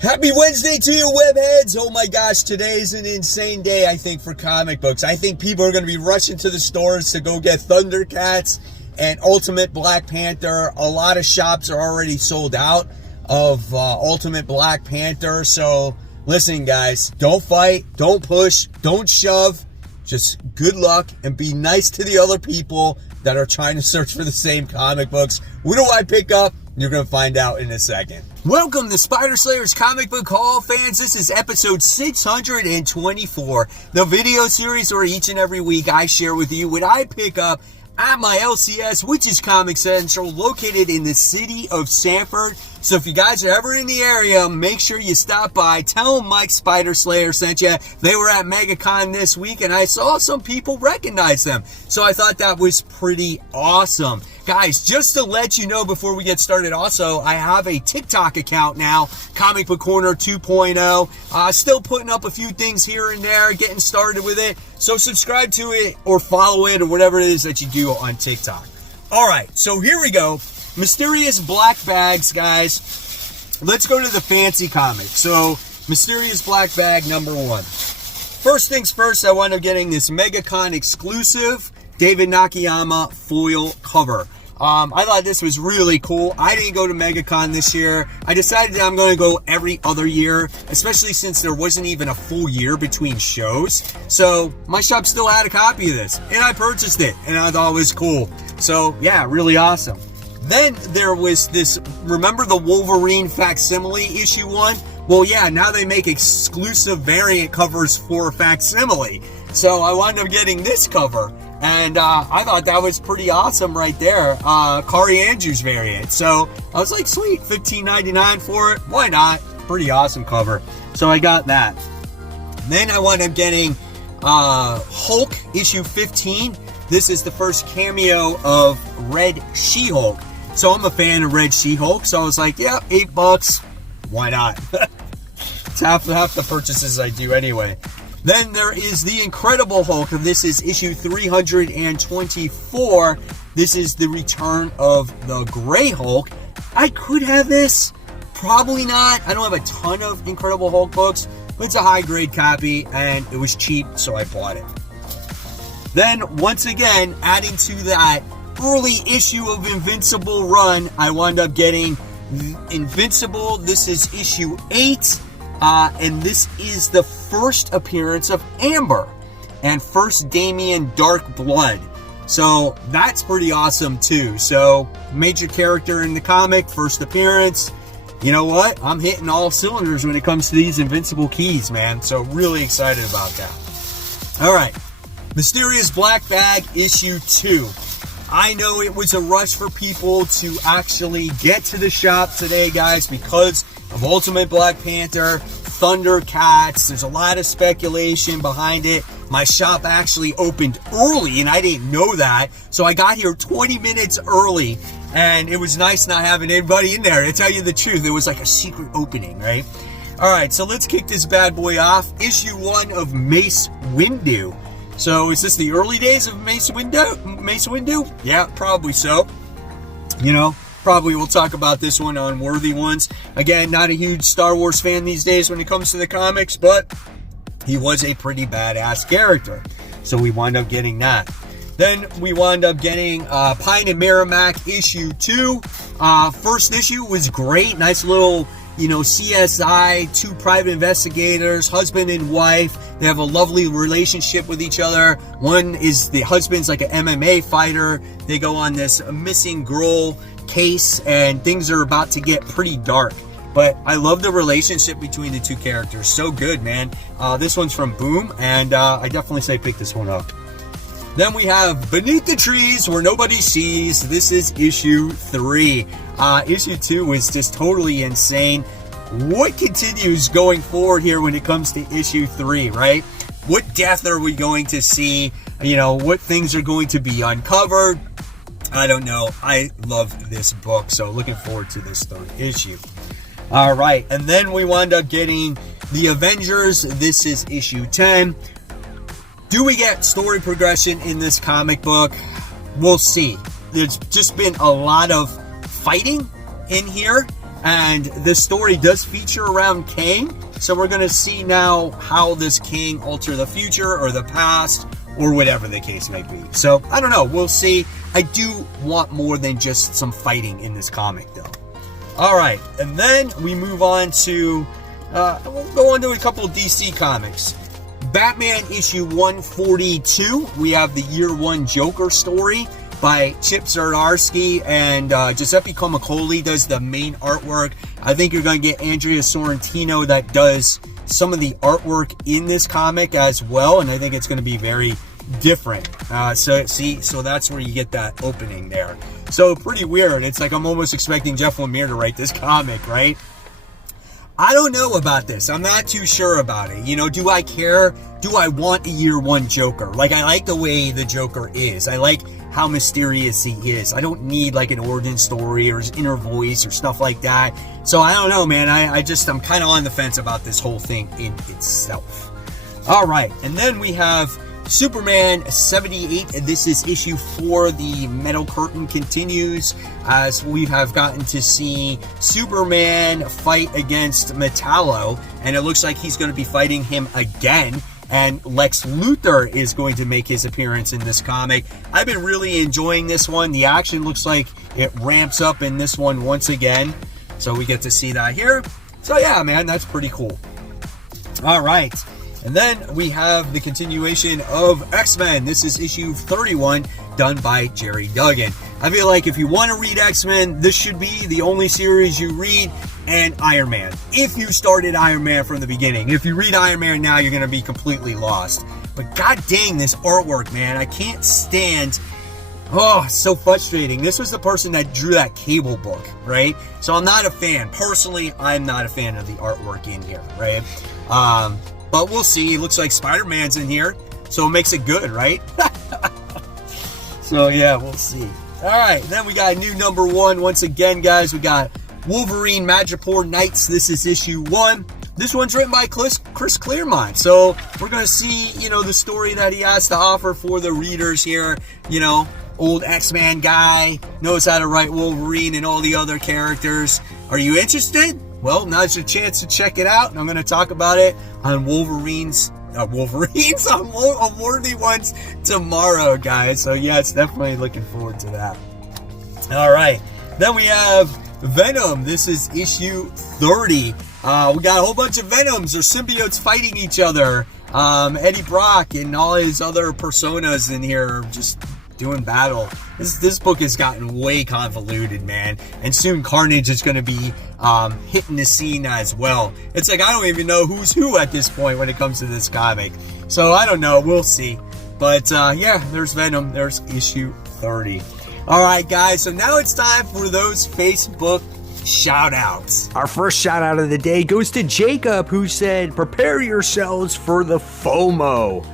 Happy Wednesday to you, webheads! Oh my gosh, today is an insane day, I think, for comic books. I think people are going to be rushing to the stores to go get Thundercats and Ultimate Black Panther. A lot of shops are already sold out of Ultimate Black Panther. So, listen, guys, don't fight, don't push, don't shove. Just good luck and be nice to the other people that are trying to search for the same comic books. What do I pick up? You're going to find out in a second. Welcome to Spider Slayer's Comic Book Haul, fans. This is episode 624, the video series where each and every week I share with you what I pick up at my LCS, which is Comic Central, located in the city of Sanford. So if you guys are ever in the area, make sure you stop by. Tell them Mike Spider Slayer sent you. They were at MegaCon this week, and I saw some people recognize them. So I thought that was pretty awesome. Guys, just to let you know before we get started, also, I have a TikTok account now, Comic Book Corner 2.0. Still putting up a few things here and there, getting started with it. So subscribe to it or follow it or whatever it is that you do on TikTok. All right, so here we go. Mysterious Black Bags, guys. Let's go to the fancy comic. So, Mysterious Black Bag number 1. First things first, I wound up getting this MegaCon exclusive David Nakayama foil cover. I thought this was really cool. I didn't go to MegaCon this year. I decided that I'm going to go every other year, especially since there wasn't even a full year between shows. So my shop still had a copy of this, and I purchased it, and I thought it was cool. So yeah, really awesome. Then there was this, remember the Wolverine facsimile issue 1? Well, yeah, now they make exclusive variant covers for facsimile. So I wound up getting this cover. And I thought that was pretty awesome right there. Kari Andrews variant. So I was like, sweet, $15.99 for it. Why not? Pretty awesome cover. So I got that. Then I wound up getting Hulk issue 15. This is the first cameo of Red She-Hulk. So I'm a fan of Red She-Hulk. So I was like, yeah, $8. Why not? It's half the purchases I do anyway. Then there is the Incredible Hulk. This is issue 324. This is the return of the Gray Hulk. I could have this. Probably not. I don't have a ton of Incredible Hulk books, but it's a high-grade copy, and it was cheap, so I bought it. Then, once again, adding to that early issue of Invincible run, I wound up getting Invincible. This is issue 8. And this is the first appearance of Amber and first Damian Dark Blood. So that's pretty awesome too. So major character in the comic, first appearance. You know what? I'm hitting all cylinders when it comes to these Invincible keys, man. So really excited about that. All right. Mysterious Black Bag issue 2. I know it was a rush for people to actually get to the shop today, guys, because of Ultimate Black Panther, Thundercats. There's a lot of speculation behind it. My shop actually opened early, and I didn't know that. So I got here 20 minutes early, and it was nice not having anybody in there. To tell you the truth, it was like a secret opening, right? All right, so let's kick this bad boy off. Issue 1 of Mace Windu. So is this the early days of Mace Windu? Yeah, probably so. You know, probably we'll talk about this one on Worthy Ones. Again, not a huge Star Wars fan these days when it comes to the comics, but he was a pretty badass character. So we wound up getting that. Then we wound up getting Pine and Merrimack issue 2. First issue was great. Nice little, CSI, 2 private investigators, husband and wife. They have a lovely relationship with each other. One is the husband's like an MMA fighter. They go on this missing girl case, and things are about to get pretty dark. But I love the relationship between the 2 characters. So good, man. This one's from Boom, and I definitely say pick this one up. Then we have Beneath the Trees Where Nobody Sees. This is issue 3. Issue 2 was just totally insane. What continues going forward here when it comes to issue 3, right? What death are we going to see? What things are going to be uncovered? I don't know. I love this book, so looking forward to this 3rd issue. All right, and then we wound up getting The Avengers. This is issue 10. Do we get story progression in this comic book? We'll see. There's just been a lot of fighting in here. And this story does feature around Kang. So we're going to see now how does Kang alter the future or the past or whatever the case may be. So I don't know. We'll see. I do want more than just some fighting in this comic though. All right. And then we move on to, we'll go on to a couple of DC comics. Batman issue 142. We have the Year One Joker story by Chip Zdarsky, and Giuseppe Comicoli does the main artwork. I think you're going to get Andrea Sorrentino that does some of the artwork in this comic as well, and I think it's going to be very different. So that's where you get that opening there. So pretty weird. It's like I'm almost expecting Jeff Lemire to write this comic, right? I don't know about this. I'm not too sure about it. You know, do I care? Do I want a Year One Joker? Like, I like the way the Joker is. I like how mysterious he is. I don't need like an origin story or his inner voice or stuff like that. So I don't know, man. I'm kind of on the fence about this whole thing in itself. All right. And then we have Superman 78. This is issue 4. The Metal Curtain continues as we have gotten to see Superman fight against Metallo, and it looks like he's going to be fighting him again. And Lex Luthor is going to make his appearance in this comic. I've been really enjoying this one. The action looks like it ramps up in this one once again. So we get to see that here. So yeah, man, that's pretty cool. All right. And then we have the continuation of X-Men. This is issue 31, done by Jerry Duggan. I feel like if you want to read X-Men, this should be the only series you read, and Iron Man. If you started Iron Man from the beginning. If you read Iron Man now, you're going to be completely lost. But god dang, this artwork, man. I can't stand... Oh, it's so frustrating. This was the person that drew that Cable book, right? So I'm not a fan. Personally, I'm not a fan of the artwork in here, right? But we'll see. It looks like Spider-Man's in here, so it makes it good, right? So yeah, we'll see. All right, then we got a new number 1. Once again, guys, we got Wolverine Madripoor Knights. This is issue 1. This one's written by Chris Claremont. So we're going to see, you know, the story that he has to offer for the readers here. You know, old X-Man guy, knows how to write Wolverine and all the other characters. Are you interested? Well, now's your chance to check it out, and I'm going to talk about it on on Worthy Ones tomorrow, guys. So yeah, it's definitely looking forward to that. All right, then we have Venom. This is issue 30. We got a whole bunch of Venoms or symbiotes fighting each other. Eddie Brock and all his other personas in here just doing battle. This book has gotten way convoluted, man, and soon Carnage is going to be hitting the scene as well. It's like I don't even know who's who at this point when it comes to this comic. So I don't know. We'll see. But yeah, there's Venom. There's issue 30. All right, guys. So now it's time for those Facebook shout-outs. Our first shout-out of the day goes to Jacob, who said, "Prepare yourselves for the FOMO.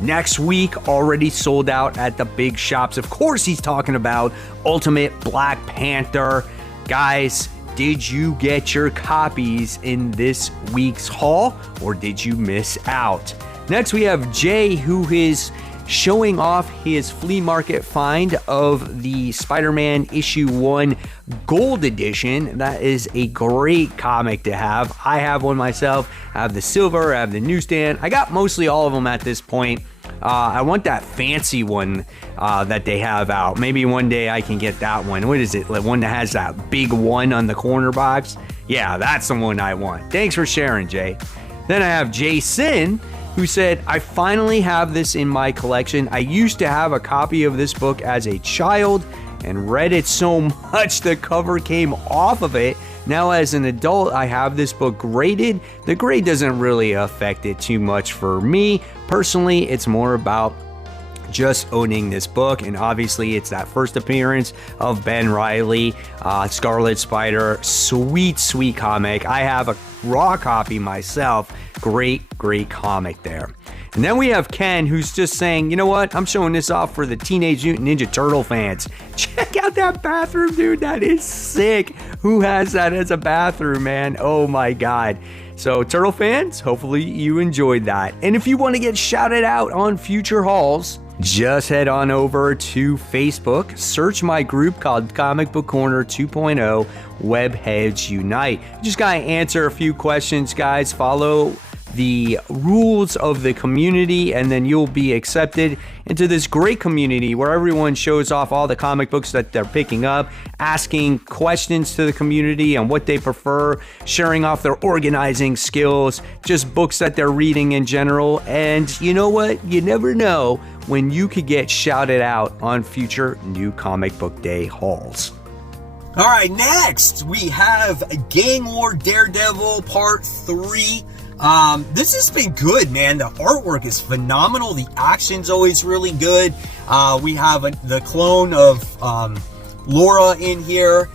Next week, already sold out at the big shops." Of course, he's talking about Ultimate Black Panther. Guys, did you get your copies in this week's haul, or did you miss out? Next, we have Jay, who is showing off his flea market find of the Spider-Man issue 1 gold edition. That is a great comic to have. I have one myself. I have the silver, I have the newsstand. I got mostly all of them at this point. I want that fancy one that they have out. Maybe one day I can get that one. What is it? Like one that has that big 1 on the corner box? Yeah, that's the one I want. Thanks for sharing, Jay. Then I have Jason, who said, "I finally have this in my collection. I used to have a copy of this book as a child and read it so much the cover came off of it. Now as an adult, I have this book graded. The grade doesn't really affect it too much for me. Personally, it's more about just owning this book, and obviously it's that first appearance of Ben Reilly, Scarlet Spider. Sweet comic. I have a raw copy myself. Great comic there." And then we have Ken, who's just saying, "You know what? I'm showing this off for the Teenage Mutant Ninja Turtle fans. Check out that bathroom, dude. That is sick. Who has that as a bathroom, man? Oh my God." So Turtle fans, hopefully you enjoyed that. And if you want to get shouted out on future hauls, just head on over to Facebook, search my group called Comic Book Corner 2.0 Webheads Unite. Just gotta answer a few questions, guys. Follow the rules of the community, and then you'll be accepted into this great community where everyone shows off all the comic books that they're picking up, asking questions to the community on what they prefer, sharing off their organizing skills, just books that they're reading in general. And you know what? You never know when you could get shouted out on future New Comic Book Day hauls. All right, next we have Gang War Daredevil Part 3. This has been good, man. The artwork is phenomenal. The action's always really good. We have the clone of Laura in here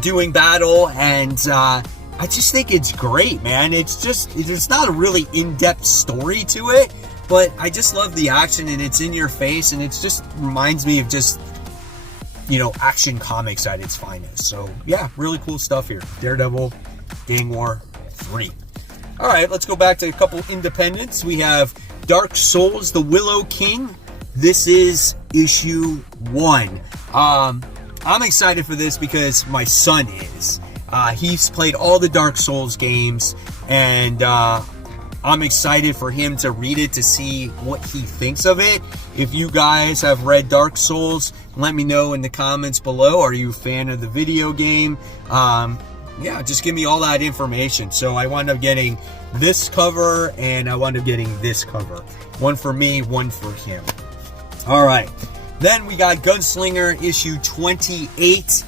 doing battle, and I just think it's great, man. It's not a really in-depth story to it, but I just love the action, and it's in your face, and it just reminds me of just, action comics at its finest. So yeah, really cool stuff here. Daredevil Gang War 3. All right, let's go back to a couple independents. We have Dark Souls, The Willow King. This is issue 1. I'm excited for this because my son is. He's played all the Dark Souls games, and I'm excited for him to read it to see what he thinks of it. If you guys have read Dark Souls, let me know in the comments below. Are you a fan of the video game? Yeah, just give me all that information. So I wound up getting this cover, and I wound up getting this cover. One for me, one for him. All right. Then we got Gunslinger issue 28.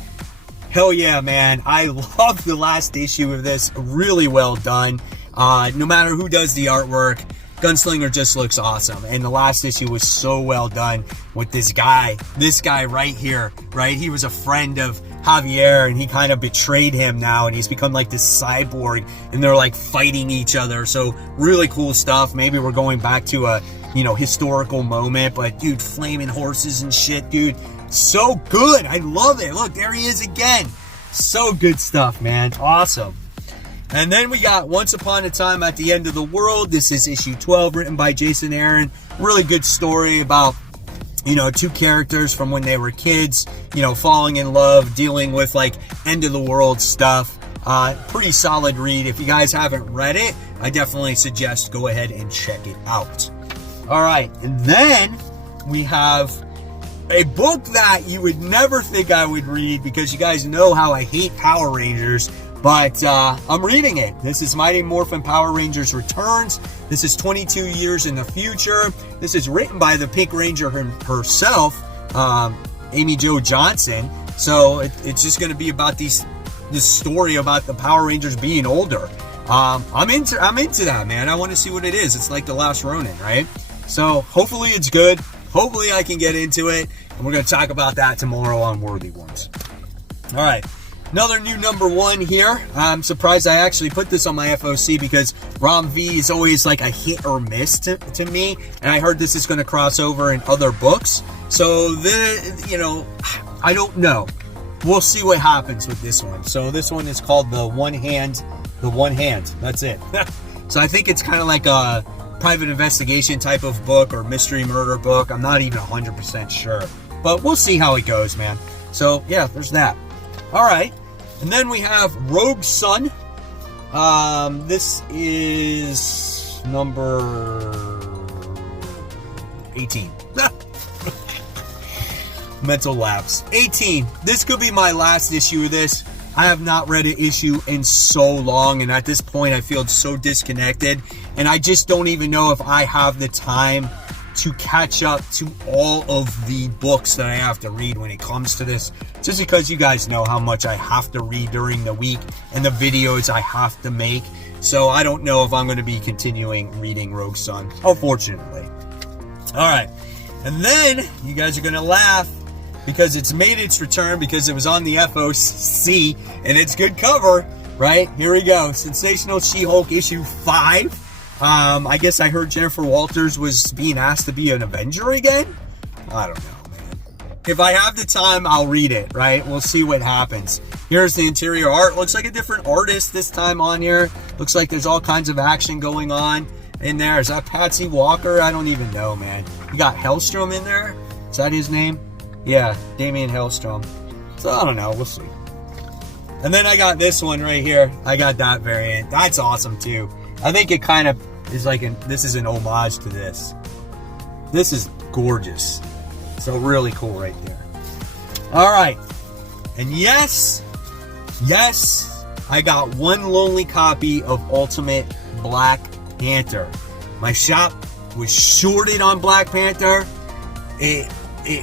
Hell yeah, man. I love the last issue of this. Really well done. No matter who does the artwork, Gunslinger just looks awesome. And the last issue was so well done with this guy. This guy right here, right? He was a friend of Javier, and he kind of betrayed him now, and he's become like this cyborg, and they're like fighting each other. So really cool stuff. Maybe we're going back to a, historical moment, but dude, flaming horses and shit, dude. So good. I love it. Look, there he is again. So good stuff, man. Awesome. And then we got Once Upon a Time at the End of the World. This is issue 12, written by Jason Aaron. Really good story about, two characters from when they were kids, falling in love, dealing with like end of the world stuff. Pretty solid read. If you guys haven't read it, I definitely suggest go ahead and check it out. All right. And then we have a book that you would never think I would read, because you guys know how I hate Power Rangers. But I'm reading it. This is Mighty Morphin Power Rangers Returns. This is 22 years in the future. This is written by the Pink Ranger herself, Amy Jo Johnson. So it's just going to be about this story about the Power Rangers being older. I'm into that, man. I want to see what it is. It's like The Last Ronin, right? So hopefully it's good. Hopefully I can get into it. And we're going to talk about that tomorrow on Worthy Ones. All right. Another new number 1 here. I'm surprised I actually put this on my FOC, because Rom V is always like a hit or miss to me. And I heard this is going to cross over in other books. So, I don't know. We'll see what happens with this one. So this one is called The One Hand. That's it. So I think it's kind of like a private investigation type of book, or mystery murder book. I'm not even 100% sure. But we'll see how it goes, man. So, yeah, there's that. All right, and then we have Rogue Sun. This is number 18. Mental lapse. 18. This could be my last issue of this. I have not read an issue in so long, and at this point I feel so disconnected, and I just don't even know if I have the time to catch up to all of the books that I have to read when it comes to this, just because you guys know how much I have to read during the week and the videos I have to make. So I don't know if I'm going to be continuing reading Rogue Sun, unfortunately. All right, and then you guys are going to laugh, because it's made its return, because it was on the FOC, and it's good cover, right? Here we go. Sensational She-Hulk issue 5. I guess I heard Jennifer Walters was being asked to be an Avenger again. I don't know, man. If I have the time, I'll read it, right? We'll see what happens. Here's the interior art. Looks like a different artist this time on here. Looks like there's all kinds of action going on. in there. Is that Patsy Walker? I don't even know, man. You got Hellstrom in there? Is that his name? Yeah, Damian Hellstrom. So I don't know. We'll see. And then I got this one right here. I got that variant. That's awesome too. I think it kind of is like this is an homage to this. This is gorgeous. So really cool right there. All right. And yes, I got one lonely copy of Ultimate Black Panther. My shop was shorted on Black Panther. It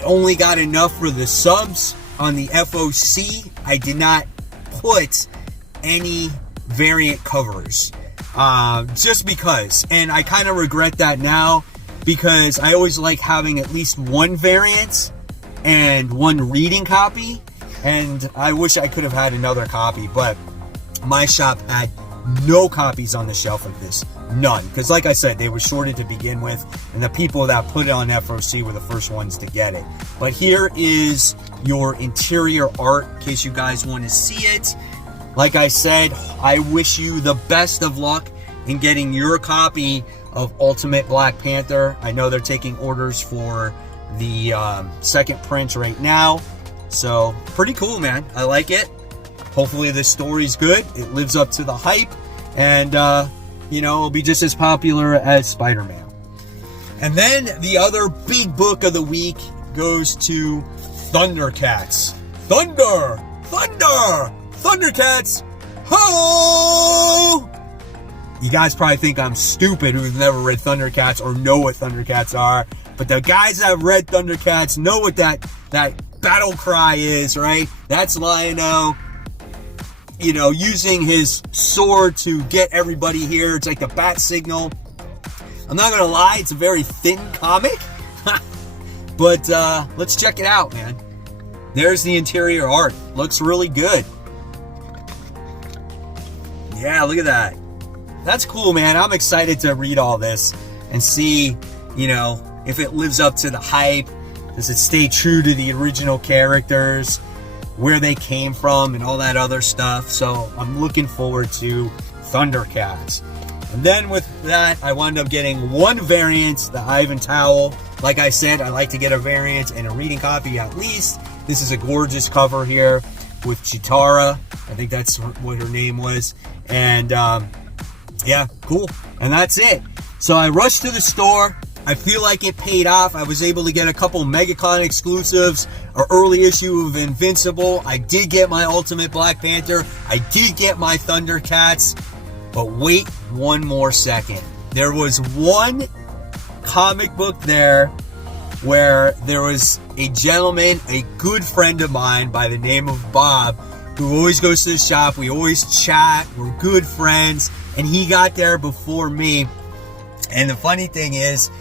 only got enough for the subs on the FOC. I did not put any variant covers just because, and I kind of regret that now because I always like having at least one variant and one reading copy, and I wish I could have had another copy, but my shop had no copies on the shelf of this. None. Because like I said, they were shorted to begin with, and the people that put it on FOC were the first ones to get it. But here is your interior art in case you guys want to see it. Like I said, I wish you the best of luck in getting your copy of Ultimate Black Panther. I know they're taking orders for the second print right now. So pretty cool, man. I like it. Hopefully this story's good. It lives up to the hype, and you know, it'll be just as popular as Spider-Man. And then the other big book of the week goes to Thundercats. Thundercats. Ho! You guys probably think I'm stupid who's never read Thundercats or know what Thundercats are, but the guys that have read Thundercats know what that battle cry is, right? That's Lion-O, you know, using his sword to get everybody here. It's like the bat signal. I'm not gonna lie, it's a very thin comic, but let's check it out, man. There's the interior art. Looks really good. Yeah, look at that. That's cool, man. I'm excited to read all this and see, you know, if it lives up to the hype. Does it stay true to the original characters, where they came from, and all that other stuff? So I'm looking forward to Thundercats. And then with that, I wound up getting one variant, the Ivan Towel. Like I said, I like to get a variant and a reading copy at least. This is a gorgeous cover here with Chitara. I think that's what her name was. And yeah, cool. And that's it. So I rushed to the store. I feel like it paid off. I was able to get a couple MegaCon exclusives, an early issue of Invincible. I did get my Ultimate Black Panther. I did get my Thundercats. But wait one more second. There was one comic book there where there was a gentleman, a good friend of mine by the name of Bob, who always goes to the shop. We always chat. We're good friends. And he got there before me. And the funny thing is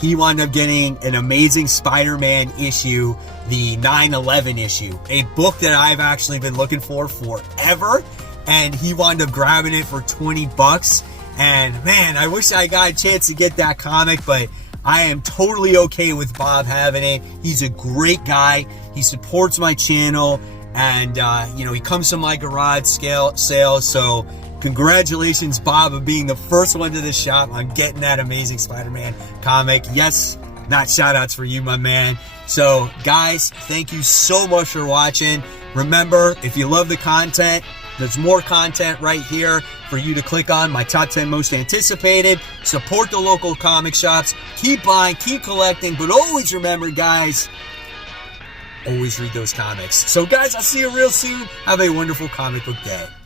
he wound up getting an Amazing Spider-Man issue, the 9/11 issue, a book that I've actually been looking for forever, and he wound up grabbing it for $20. And man, I wish I got a chance to get that comic, but I am totally okay with Bob having it. He's a great guy. He supports my channel, and you know, he comes to my garage sales, so congratulations, Bob, on being the first one to the shop on getting that Amazing Spider-Man comic. Yes, not shoutouts for you, my man. So, guys, thank you so much for watching. Remember, if you love the content, there's more content right here for you to click on. My top 10 most anticipated. Support the local comic shops. Keep buying, keep collecting, but always remember, guys, always read those comics. So, guys, I'll see you real soon. Have a wonderful comic book day.